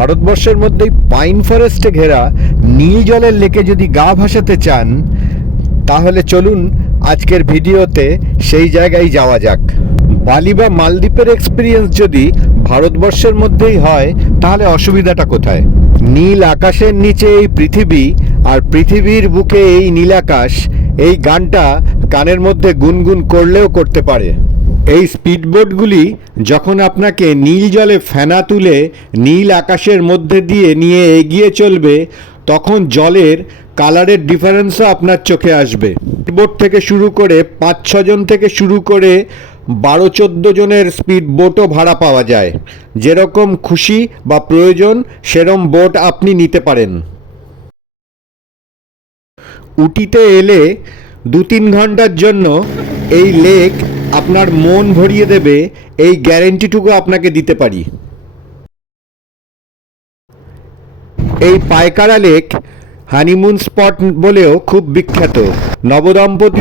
ভারতবর্ষের মধ্যেই পাইন ফরেস্টে ঘেরা নীল জলের লেকে যদি গা ভাসাতে চান, তাহলে চলুন আজকের ভিডিওতে সেই জায়গায় যাওয়া যাক। বালি বা মালদ্বীপের এক্সপিরিয়েন্স যদি ভারতবর্ষের মধ্যেই হয়, তাহলে অসুবিধাটা কোথায়? নীল আকাশের নিচে এই পৃথিবী, আর পৃথিবীর বুকে এই নীলাকাশ, এই গানটা কানের মধ্যে গুনগুন করলেও করতে পারে। এই স্পিডবোটগুলি যখন আপনাকে নীল জলে ফেনা তুলে নীল আকাশের মধ্যে দিয়ে নিয়ে এগিয়ে চলবে, তখন জলের কালারের ডিফারেন্সও আপনার চোখে আসবে। স্পিডবোট থেকে শুরু করে 5-6 জন থেকে শুরু করে 12-14 জনের স্পিড বোটও ভাড়া পাওয়া যায়। যেরকম খুশি বা প্রয়োজন সেরকম বোট আপনি নিতে পারেন। উটিতে এলে 2-3 ঘন্টার জন্য এই লেক আপনার মন ভরিয়ে দেবে, এই গ্যারেন্টিটুকু আপনাকে দিতে পারি। এই পায়কারা লেক হানিমুন স্পট বলেও খুব বিখ্যাত। নবদম্পতি